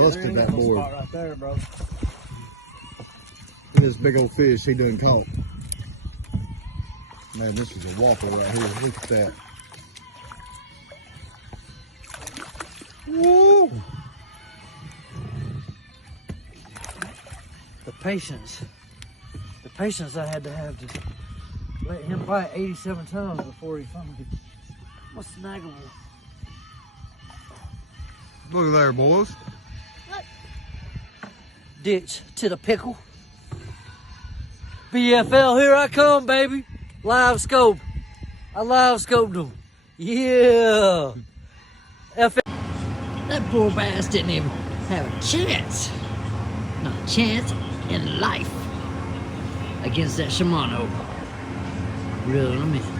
busted that board. Spot right there, bro. And this big old fish he done caught. Man, this is a whopper right here. Look at that. Woo! The patience I had to have to let him bite 87 times before he finally was snaggable. Look at there, boys. Ditch to the pickle. BFL, here I come, baby. Live scope. I live scoped him. Yeah. That poor bass didn't even have a chance. Not a chance in life against that Shimano. Reeling him in.